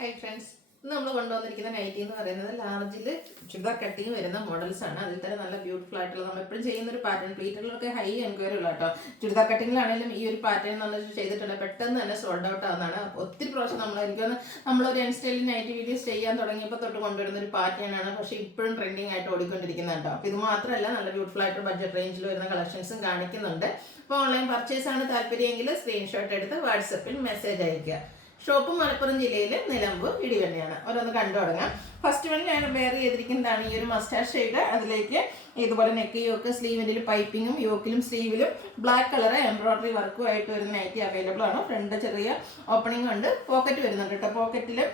Hi friends, ഇന്ന് നമ്മൾ കൊണ്ടുവന്നിരിക്കുന്ന nightie എന്ന് പറയുന്നത് ലാർജിൽ ചുരിദാർ കട്ടിങ് വരുന്ന മോഡൽസ് ആണ്. അതിൽ തന്നെ നല്ല ബ്യൂട്ടിഫുൾ ആയിട്ടുള്ള നമ്മൾ എപ്പോഴും ചെയ്യുന്ന ഒരു പാറ്റേൺ. പ്ലീറ്റുകളിലൊക്കെ ഹൈ എൻക്വയറി ഉള്ള കേട്ടോ. ചുരിദാർ കട്ടിങ്ങിലാണെങ്കിലും ഈ ഒരു പാറ്റേൺ നമ്മൾ ചെയ്തിട്ടുണ്ട്. പെട്ടെന്ന് തന്നെ സോൾഡ് ഔട്ട് ആവുന്നതാണ്. ഒത്തിരി പ്രാവശ്യം നമ്മളൊരു എൻ സ്റ്റൈലിൽ നൈറ്റി വീഡിയോസ് ചെയ്യാൻ തുടങ്ങിയപ്പോൾ തൊട്ട് കൊണ്ടുവരുന്ന ഒരു പാറ്റേൺ ആണ്. പക്ഷേ ഇപ്പോഴും ട്രെൻഡിങ് ആയിട്ട് ഓടിക്കൊണ്ടിരിക്കുന്നത് കേട്ടോ. അപ്പോൾ ഇത് മാത്രമല്ല, നല്ല ബ്യൂട്ടിഫുൾ ആയിട്ട് ബഡ്ജറ്റ് റേഞ്ചിൽ വരുന്ന കളക്ഷൻസും കാണിക്കുന്നുണ്ട്. അപ്പോൾ ഓൺലൈൻ പർച്ചേസ് ആണ് താല്പര്യമെങ്കിൽ സ്ക്രീൻഷോട്ട് എടുത്ത് വാട്സപ്പിൽ മെസ്സേജ് അയയ്ക്കുക. ഷോപ്പ് മലപ്പുറം ജില്ലയിൽ നിലമ്പൂർ ഇടിവണ്ണയാണ്. ഓരോന്ന് കണ്ടു തുടങ്ങാം. ഫസ്റ്റ് വൺ ഞാൻ വെയർ ചെയ്തിരിക്കുന്നതാണ് ഈ ഒരു മസ്റ്റാർഡ് ഷെയ്ഡ്. അതിലേക്ക് ഇതുപോലെ നെക്ക് യോക്ക്, സ്ലീവിൻ്റെ പൈപ്പിങ്ങും യോക്കിലും സ്ലീവിലും ബ്ലാക്ക് കളർ എംബ്രോയിഡറി വർക്കും ആയിട്ട് വരുന്ന നൈറ്റി അവൈലബിൾ ആണ്. ഫ്രണ്ട് ചെറിയ ഓപ്പണിംഗ് ഉണ്ട്, പോക്കറ്റ് വരുന്നുണ്ട് കേട്ടോ.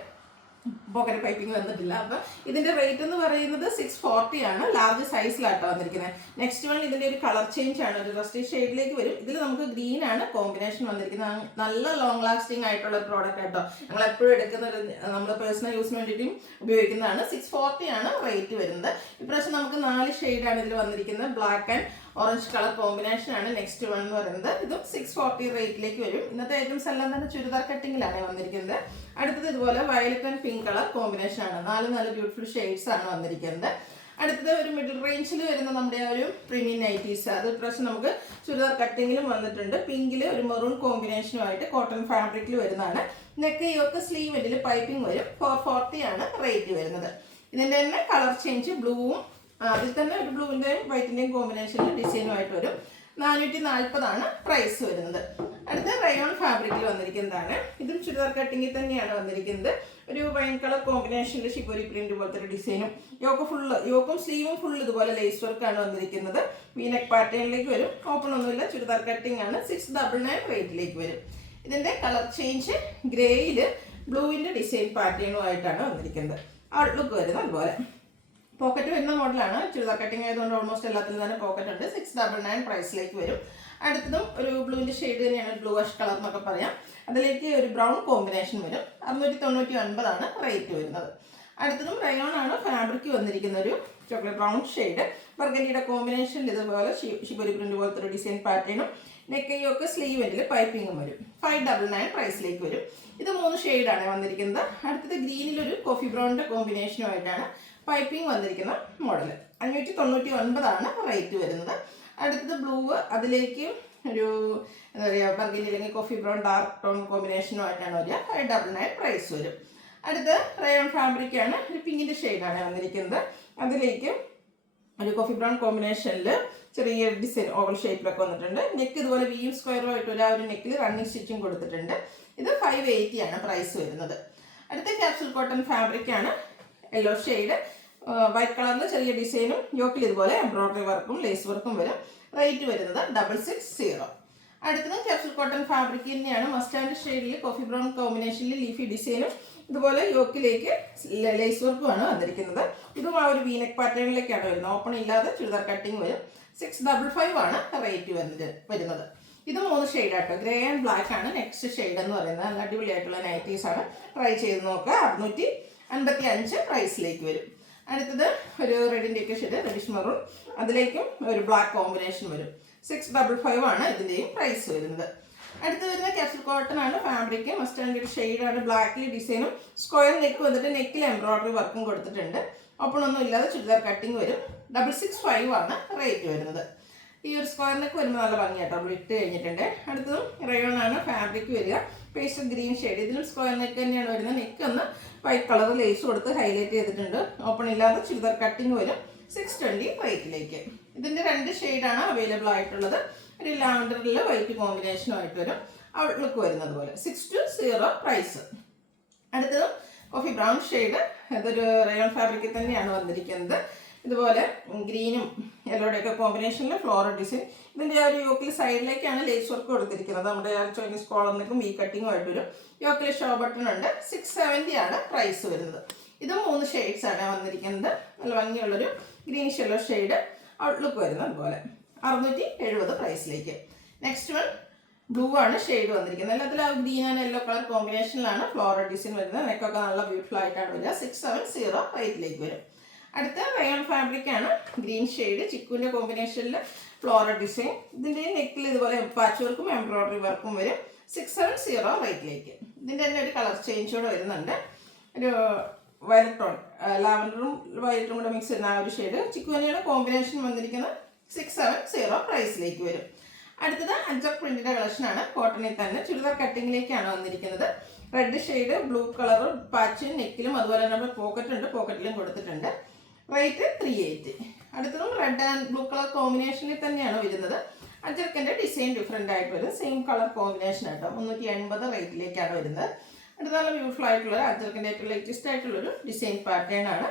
പോക്കറ്റ് പൈപ്പിംഗ് വന്നിട്ടില്ല. അപ്പം ഇതിന്റെ റേറ്റ് എന്ന് പറയുന്നത് 640 ആണ്. ലാർജ് സൈസിലാട്ടോ വന്നിരിക്കുന്നത്. നെക്സ്റ്റ് വൺ ഇതിന്റെ ഒരു കളർ ചേഞ്ച് ആണ്, ഒരു റസ്റ്റി ഷെയ്ഡിലേക്ക് വരും. ഇതിൽ നമുക്ക് ഗ്രീൻ ആണ് കോമ്പിനേഷൻ വന്നിരിക്കുന്നത്. നല്ല ലോങ് ലാസ്റ്റിംഗ് ആയിട്ടുള്ള ഒരു പ്രോഡക്റ്റ് ആട്ടോ. ഞങ്ങൾ എപ്പോഴും എടുക്കുന്ന ഒരു നമ്മുടെ പേഴ്സണൽ യൂസിന് വേണ്ടിയിട്ടും ഉപയോഗിക്കുന്നതാണ്. 640 ആണ് റേറ്റ് വരുന്നത്. ഇപ്രാവശ്യം നമുക്ക് 4 ഷെയ്ഡാണ് ഇതിൽ വന്നിരിക്കുന്നത്. Black and orange colour combination ആണ് നെക്സ്റ്റ് വൺ എന്ന് പറയുന്നത്. ഇതും 640 റേറ്റിലേക്ക് വരും. ഇന്നത്തെ ഐറ്റംസ് എല്ലാം തന്നെ ചുരിദാർ കട്ടിങ്ങിലാണ് വന്നിരിക്കുന്നത്. അടുത്തത് ഇതുപോലെ violet and pink colour combination ആണ്. നല്ല ബ്യൂട്ടിഫുൾ ഷെയ്ഡ്സ് ആണ് വന്നിരിക്കുന്നത്. അടുത്തത് ഒരു മിഡിൽ റേഞ്ചിൽ വരുന്ന നമ്മുടെ ഒരു പ്രീമിയം നൈറ്റീസ്. അത് ഇപ്രാവശ്യം നമുക്ക് ചുരിദാർ കട്ടിങ്ങിലും വന്നിട്ടുണ്ട്. പിങ്കിൽ ഒരു മെറൂൺ കോമ്പിനേഷനുമായിട്ട് കോട്ടൺ ഫാബ്രിക്കിൽ വരുന്നതാണ്. നെക്ക് യോക്ക് സ്ലീവിൽ പൈപ്പിംഗ് വരും. 440 ആണ് റേറ്റ് വരുന്നത്. ഇതിൻ്റെ തന്നെ കളർ ചേഞ്ച് ബ്ലൂവും അതിൽ തന്നെ ഒരു ബ്ലൂവിൻ്റെയും വൈറ്റിൻ്റെയും കോമ്പിനേഷനിൽ ഡിസൈനുമായിട്ട് വരും. 440 ആണ് പ്രൈസ് വരുന്നത്. അടുത്ത റയോൺ ഫാബ്രിക്കിൽ വന്നിരിക്കുന്നതാണ്. ഇതും ചുരിദാർ കട്ടിങ്ങിൽ തന്നെയാണ് വന്നിരിക്കുന്നത്. ഒരു വൈൻ കളർ കോമ്പിനേഷനിൽ ഷിബോരി പ്രിന്റ് പോലത്തെ ഒരു ഡിസൈനും യോക്കും സ്ലീവും ഫുൾ ഇതുപോലെ ലേസ് വർക്കാണ് വന്നിരിക്കുന്നത്. വീനെക്ക് പാറ്റേണിലേക്ക് വരും. ഓപ്പൺ ഒന്നുമില്ല, ചുരിദാർ കട്ടിംഗ് ആണ്. 699 റേറ്റിലേക്ക് വരും. ഇതിൻ്റെ കളർ ചേഞ്ച് ഗ്രേയിൽ ബ്ലൂവിൻ്റെ ഡിസൈൻ പാറ്റേണുമായിട്ടാണ് വന്നിരിക്കുന്നത്. ഔട്ട്ലുക്ക് വരുന്നത് അതുപോലെ. പോക്കറ്റ് വരുന്ന മോഡലാണ്. ചുരിദാർ കട്ടിങ് ആയതുകൊണ്ട് ഓൾമോസ്റ്റ് എല്ലാത്തിലും തന്നെ പോക്കറ്റ് ഉണ്ട്. 699 പ്രൈസിലേക്ക് വരും. അടുത്തതും ഒരു ബ്ലൂവിൻ്റെ ഷെയ്ഡ് തന്നെയാണ്, ബ്ലൂ വാഷ് കളർ എന്നൊക്കെ പറയാം. അതിലേക്ക് ഒരു ബ്രൗൺ കോമ്പിനേഷൻ വരും. 699 ആണ് റേറ്റ് വരുന്നത്. അടുത്തതും റയോൺ ആണ് ഫാബ്രിക് വന്നിരിക്കുന്ന ഒരു ചോക്ലേറ്റ് ബ്രൗൺ ഷെയ്ഡ്. ബർഗൻഡിയുടെ കോമ്പിനേഷനിൽ ഇതുപോലെ ഷിബോരി പ്രിന്റ് പോലത്തെ ഒരു ഡിസൈൻ പാറ്റേണും നെക്കയൊക്കെ സ്ലീവിൽ പൈപ്പിങ്ങും വരും. 599 പ്രൈസിലേക്ക് വരും. ഇത് 3 ഷെയ്ഡാണ് വന്നിരിക്കുന്നത്. അടുത്തത് ഗ്രീനിലൊരു കോഫി ബ്രൗണിൻ്റെ കോമ്പിനേഷനുമായിട്ടാണ് പൈപ്പിംഗ് വന്നിരിക്കുന്ന മോഡൽ. 599 ആണ് റേറ്റ് വരുന്നത്. അടുത്തത് ബ്ലൂ, അതിലേക്ക് ഒരു എന്താ പറയുക ബർഗൻഡി അല്ലെങ്കിൽ കോഫി ബ്രൗൺ ഡാർക്ക് ടോൺ കോമ്പിനേഷനുമായിട്ടാണ് വരിക. 599 പ്രൈസ് വരും. അടുത്ത് റയോൺ ഫാബ്രിക്കാണ്. ഒരു പിങ്കിൻ്റെ ഷെയ്ഡാണ് വന്നിരിക്കുന്നത്. അതിലേക്ക് ഒരു കോഫി ബ്രൗൺ കോമ്പിനേഷനിൽ ചെറിയ ഡിസൈൻ ഓവൽ ഷേപ്പിലൊക്കെ വന്നിട്ടുണ്ട്. നെക്ക് ഇതുപോലെ വിയും സ്ക്വയറും ആയിട്ട് ഒരു നെക്കിൽ റണ്ണിങ് സ്റ്റിച്ചും കൊടുത്തിട്ടുണ്ട്. ഇത് 580 ആണ് പ്രൈസ് വരുന്നത്. അടുത്ത ക്യാപ്സൂൾ കോട്ടൺ ഫാബ്രിക്കാണ്. യെല്ലോ ഷെയ്ഡ്, വൈറ്റ് കളറിൽ ചെറിയ ഡിസൈനും യോക്കിൽ ഇതുപോലെ എംബ്രോയിഡറി വർക്കും ലേസ് വർക്കും വരും. റേറ്റ് വരുന്നത് 660. അടുത്തത് ക്യാപ്സൂൾ കോട്ടൺ ഫാബ്രിക് തന്നെയാണ്. മസ്റ്റാൻഡ് ഷെയ്ഡിൽ കോഫി ബ്രൗൺ കോമ്പിനേഷനിൽ ലീഫി ഡിസൈനും ഇതുപോലെ യോക്കിലേക്ക് ലേസ് വർക്കുമാണ് വന്നിരിക്കുന്നത്. ഇതും ആ ഒരു വീനെക്ക് പാറ്റേണിലേക്കാണ് വരുന്നത്. ഓപ്പൺ ഇല്ലാതെ ചുരിദാർ കട്ടിങ് വരും. 655 ആണ് റേറ്റ് വരുന്നത്. ഇത് 3 ഷെയ്ഡാട്ടോ. ഗ്രേ ആൻഡ് ബ്ലാക്ക് ആണ് നെക്സ്റ്റ് ഷെയ്ഡ് എന്ന് പറയുന്നത്. നല്ല അടിപൊളിയായിട്ടുള്ള നൈറ്റീസ് ആണ്. ട്രൈ ചെയ്ത് നോക്കുക. 655 പ്രൈസിലേക്ക് വരും. അടുത്തത് ഒരു റെഡിൻ്റെയൊക്കെ ഷെയ്ഡ്, റെഡിഷ് മെറൂൺ, അതിലേക്കും ഒരു ബ്ലാക്ക് കോമ്പിനേഷൻ വരും. 655 ആണ് ഇതിൻ്റെയും പ്രൈസ് വരുന്നത്. അടുത്ത് വരുന്ന ക്യാപ്സൂൾ കോട്ടൺ ആണ് ഫാബ്രിക്. മസ്റ്റാൻഡ് ഷെയ്ഡാണ്. ബ്ലാക്കിൽ ഡിസൈനും സ്ക്വയർ നെക്ക് വന്നിട്ട് നെക്കിൽ എംബ്രോയിഡറി വർക്കും കൊടുത്തിട്ടുണ്ട്. ഓപ്പൺ ഒന്നും ഇല്ലാതെ ചുരിദാർ കട്ടിങ് വരും. 665 ആണ് റേറ്റ് വരുന്നത്. ഈ ഒരു സ്ക്വയർ നെക്ക് വരുമ്പോൾ നല്ല ഭംഗിയാട്ടോ. നമ്മൾ ഇട്ട് കഴിഞ്ഞിട്ടുണ്ട്. അടുത്തതും റയോൺ ആണ് ഫാബ്രിക് വരിക. Pastel green shade. ഇതിലും സ്ക്വയർ നെക്ക് തന്നെയാണ് വരുന്നത്. നെക്ക് ഒന്ന് വൈറ്റ് കളർ ലേസ് കൊടുത്ത് ഹൈലൈറ്റ് ചെയ്തിട്ടുണ്ട്. ഓപ്പൺ ഇല്ലാതെ ചുരിദാർ കട്ടിങ് വരും. 620 റേറ്റിലേക്ക്. ഇതിൻ്റെ 2 ഷെയ്ഡാണ് അവൈലബിൾ ആയിട്ടുള്ളത്. ഒരു ലാവൻഡറിൽ വൈറ്റ് കോമ്പിനേഷനുമായിട്ട് വരും. ഔട്ട്ലുക്ക് വരുന്നത് പോലെ. 620 പ്രൈസ്. അടുത്തതും കോഫി ബ്രൗൺ ഷെയ്ഡ്. അതൊരു റയോൺ ഫാബ്രിക്കിൽ തന്നെയാണ് വന്നിരിക്കുന്നത്. ഇതുപോലെ ഗ്രീനും യെല്ലോയുടെയൊക്കെ കോമ്പിനേഷനിൽ ഫ്ലോറൽ ഡിസൈൻ. ഇതിൻ്റെ ആ ഒരു യോക്കിൽ സൈഡിലേക്കാണ് ലേസ് വർക്ക് കൊടുത്തിരിക്കുന്നത്. നമ്മുടെ ആ ചൈനീസ് കോളറിനേക്കും വി കട്ടിങ്ങും ആയിട്ട് വരും. യോക്കിൽ ഷോ ബട്ടൺ ഉണ്ട്. 670 ആണ് പ്രൈസ് വരുന്നത്. ഇതും 3 ഷെയ്ഡ്സ് ആണ് വന്നിരിക്കുന്നത്. നല്ല ഭംഗിയുള്ളൊരു ഗ്രീനിഷ് യെല്ലോ ഷെയ്ഡ്. ഔട്ട്ലുക്ക് വരുന്നത് അതുപോലെ. 670 പ്രൈസിലേക്ക്. നെക്സ്റ്റ് വൺ ബ്ലൂ ആണ് ഷെയ്ഡ് വന്നിരിക്കുന്നത്. എല്ലാത്തിലും ആ ഗ്രീൻ ആൻഡ് യെല്ലോ കളർ കോമ്പിനേഷനിലാണ് ഫ്ലോറൽ ഡിസൈൻ വരുന്നത്. നെക്കൊക്കെ നല്ല ബ്യൂട്ടിഫുൾ ആയിട്ടാണ് വരിക. 670 റേറ്റിലേക്ക് വരും. അടുത്ത റയോൺ ഫാബ്രിക് ആണ്. ഗ്രീൻ ഷെയ്ഡ്, ചിക്കുവിൻ്റെ കോമ്പിനേഷനിൽ ഫ്ലോറൽ ഡിസൈൻ. ഇതിൻ്റെ നെക്കിൽ ഇതുപോലെ പാച്ച് വർക്കും എംബ്രോയിഡറി വർക്കും വരും. 670 റേറ്റിലേക്ക്. ഇതിൻ്റെ തന്നെ ഒരു കളർ ചേഞ്ചോടെ വരുന്നുണ്ട്. ഒരു വയലറ്റ് ടോൺ, ലാവൻഡറും വയലറ്റും കൂടെ മിക്സ് ചെയ്യുന്ന ആ ഒരു ഷെയ്ഡ്. ചിക്കുവനിയുടെ കോമ്പിനേഷൻ വന്നിരിക്കുന്നത് 670 പ്രൈസിലേക്ക് വരും. അടുത്തത് അജ്രക് പ്രിന്റിന്റെ കളക്ഷനാണ്. കോട്ടണിൽ തന്നെ ചുരിദാർ കട്ടിങ്ങിലേക്കാണ് വന്നിരിക്കുന്നത്. Red shade, blue colour patch നെക്കിലും അതുപോലെ നമ്മുടെ പോക്കറ്റ് ഉണ്ട്, പോക്കറ്റിലും കൊടുത്തിട്ടുണ്ട്. റേറ്റ് 380. അടുത്തതും റെഡ് ആൻഡ് ബ്ലൂ കളർ കോമ്പിനേഷനിൽ തന്നെയാണ് വരുന്നത്. അജ്രക്കിന്റെ ഡിസൈൻ ഡിഫറെൻ്റ് ആയിട്ട് വരും. സെയിം കളർ കോമ്പിനേഷൻ ആട്ടോ. 380 റേറ്റിലേക്കാണ് വരുന്നത്. അടുത്ത നല്ല ബ്യൂട്ടിഫുൾ ആയിട്ടുള്ള അജ്രക്കിന്റെ ഏറ്റവും ലേറ്റസ്റ്റ് ആയിട്ടുള്ളൊരു ഡിസൈൻ പാറ്റേൺ ആണ്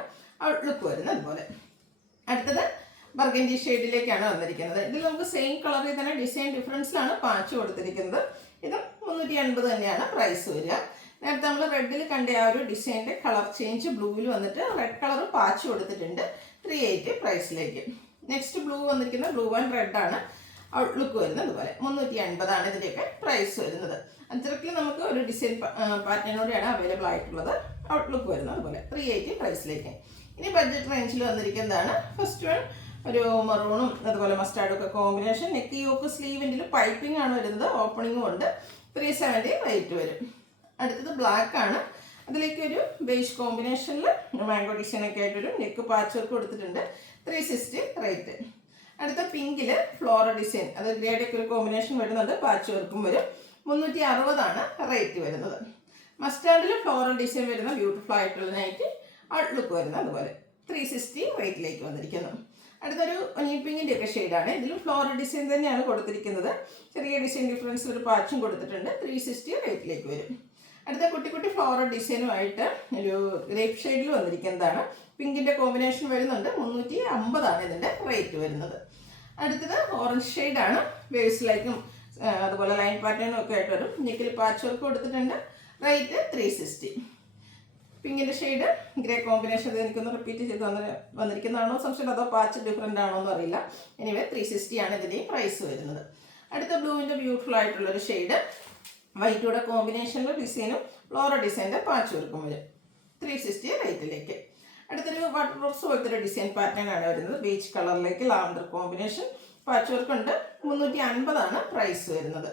ഔട്ട്ലുക്ക് വരുന്നത്. അതുപോലെ അടുത്തത് ബർഗൻഡി ഷെയ്ഡിലേക്കാണ് വന്നിരിക്കുന്നത്. ഇതിൽ നമുക്ക് സെയിം കളറിൽ തന്നെ ഡിസൈൻ ഡിഫറൻസിലാണ് പാച്ച് കൊടുത്തിരിക്കുന്നത്. ഇതും 380 തന്നെയാണ് പ്രൈസ് വരിക. നേരത്തെ നമ്മൾ റെഡിൽ കണ്ട ആ ഒരു ഡിസൈനിന്റെ കളർ ചേഞ്ച് ബ്ലൂവിൽ വന്നിട്ട് റെഡ് കളർ പാച്ച് കൊടുത്തിട്ടുണ്ട്. 380 പ്രൈസിലേക്ക്. നെക്സ്റ്റ് ബ്ലൂ വന്നിരിക്കുന്നത് ബ്ലൂ ആൻഡ് റെഡ് ആണ് ഔട്ട്ലുക്ക് വരുന്നത്. അതുപോലെ 380 ഇതിൻ്റെയൊക്കെ പ്രൈസ് വരുന്നത്. അജ്രക്കിൽ നമുക്ക് ഒരു ഡിസൈൻ പാറ്റേണോടെയാണ് അവൈലബിൾ ആയിട്ടുള്ളത്. ഔട്ട്ലുക്ക് വരുന്നത് അതുപോലെ 380 പ്രൈസിലേക്ക്. ഇനി ബഡ്ജറ്റ് റേഞ്ചിൽ വന്നിരിക്കുന്നതാണ്. ഫസ്റ്റ് വൺ ഒരു മറൂണും അതുപോലെ മസ്റ്റാർഡും ഒക്കെ കോമ്പിനേഷൻ. നെക്ക് യോക്ക് സ്ലീവിൻ്റെ പൈപ്പിംഗ് ആണ് വരുന്നത്. ഓപ്പണിങ്ങും ഉണ്ട്. 370 റേറ്റ് വരും. അടുത്തത് ബ്ലാക്ക് ആണ്. അതിലേക്ക് ഒരു ബേജ് കോമ്പിനേഷനിൽ മാംഗോ ഡിസൈനൊക്കെ ആയിട്ടൊരു നെക്ക് പാച്ച് വർക്ക് കൊടുത്തിട്ടുണ്ട്. 360 റേറ്റ്. അടുത്ത പിങ്കിൽ ഫ്ലോറൽ ഡിസൈൻ, അത് ഗ്രേഡൊക്കെ ഒരു കോമ്പിനേഷൻ വരുന്നുണ്ട്. പാച്ച് വർക്കും വരും. 360 റേറ്റ് വരുന്നത്. മസ്റ്റാർഡിൽ ഫ്ലോറൽ ഡിസൈൻ വരുന്ന ബ്യൂട്ടിഫുൾ ആയിട്ടുള്ള നൈറ്റ് ഔട്ട്ലുക്ക് വരുന്നത്. അതുപോലെ 360 റേറ്റിലേക്ക് വന്നിരിക്കുന്നു. അടുത്തൊരു ഒനിയൻ ഒക്കെ ഷെയ്ഡാണ്. ഇതിലും ഫ്ലോറൽ ഡിസൈൻ തന്നെയാണ് കൊടുത്തിരിക്കുന്നത്. ചെറിയ ഡിസൈൻ ഡിഫറൻസ് ഒരു പാച്ചും കൊടുത്തിട്ടുണ്ട്. 360 റേറ്റിലേക്ക് വരും. അടുത്ത കുട്ടി കുട്ടി ഫ്ലോറൽ ഡിസൈനുമായിട്ട് ഒരു ഗ്രേപ്പ് ഷെയ്ഡിൽ വന്നിരിക്കുന്നതാണ്. പിങ്കിൻ്റെ കോമ്പിനേഷൻ വരുന്നുണ്ട്. 350 ഇതിൻ്റെ റേറ്റ് വരുന്നത്. അടുത്തത് ഓറഞ്ച് ഷെയ്ഡാണ്. വേഴ്സിലേക്കും അതുപോലെ ലൈൻ പാറ്റേണും ഒക്കെ ആയിട്ട് വരും. നെക്കിൽ പാച്ച് വർക്ക് കൊടുത്തിട്ടുണ്ട്. റേറ്റ് 360. പിങ്കിൻ്റെ ഷെയ്ഡ് ഗ്രേ കോമ്പിനേഷൻ. ഇത് എനിക്കൊന്ന് റിപ്പീറ്റ് ചെയ്ത് വന്നിരിക്കുന്നതാണോ സംശയം, അതോ പാച്ച് ഡിഫറെൻ്റ് ആണോ എന്ന് അറിയില്ല. എനിവേ 360 ഇതിൻ്റെ പ്രൈസ് വരുന്നത്. അടുത്ത ബ്ലൂവിൻ്റെ ബ്യൂട്ടിഫുൾ ആയിട്ടുള്ളൊരു ഷെയ്ഡ്. വൈറ്റൂടെ കോമ്പിനേഷനിൽ ഡിസൈനും ഫ്ലോറൽ ഡിസൈൻ്റെ പാച്ച് വർക്കും വരും. 360 റേറ്റിലേക്ക്. അടുത്തൊരു വാട്ടർ റോസ് പോലത്തെ ഒരു ഡിസൈൻ പാറ്റേൺ ആണ് വരുന്നത്. ബീച്ച് കളറിലേക്ക് ലാവൻഡർ കോമ്പിനേഷൻ പാച്ച് വർക്ക് ഉണ്ട്. 350 പ്രൈസ് വരുന്നത്.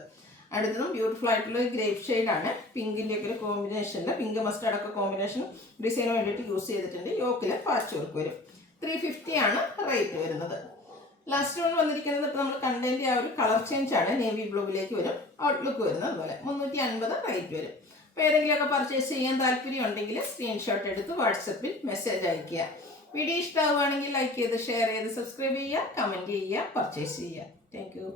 അടുത്തതും ബ്യൂട്ടിഫുൾ ആയിട്ടുള്ള ഗ്രേപ്പ് ഷെയ്ഡാണ്. പിങ്കിൻ്റെ ഒക്കെ ഒരു കോമ്പിനേഷനിൽ പിങ്ക് മസ്റ്റാർഡ് ഒക്കെ കോമ്പിനേഷൻ ഡിസൈന് വേണ്ടിയിട്ട് യൂസ് ചെയ്തിട്ടുണ്ട്. യോക്കിൽ പാച്ച് വർക്ക് വരും. 350 റേറ്റ് വരുന്നത്. ലാസ്റ്റ് വൺ വന്നിരിക്കുന്നത് ഇപ്പോൾ നമ്മൾ കണ്ടതിൻ്റെ ആ ഒരു കളർ ചേഞ്ച് ആണ്. നേവി ബ്ലൂവിലേക്ക് വരും. ഔട്ട്ലുക്ക് വരുന്നത് അതുപോലെ 350 റേറ്റ് വരും. അപ്പോൾ ഏതെങ്കിലുമൊക്കെ പർച്ചേസ് ചെയ്യാൻ താല്പര്യം ഉണ്ടെങ്കിൽ സ്ക്രീൻഷോട്ട് എടുത്ത് വാട്സപ്പിൽ മെസ്സേജ് അയയ്ക്കുക. വീഡിയോ ഇഷ്ടമാവുകയാണെങ്കിൽ ലൈക്ക് ചെയ്ത് ഷെയർ ചെയ്ത് സബ്സ്ക്രൈബ് ചെയ്യുക, കമൻറ്റ് ചെയ്യുക, പർച്ചേസ് ചെയ്യുക. Thank you.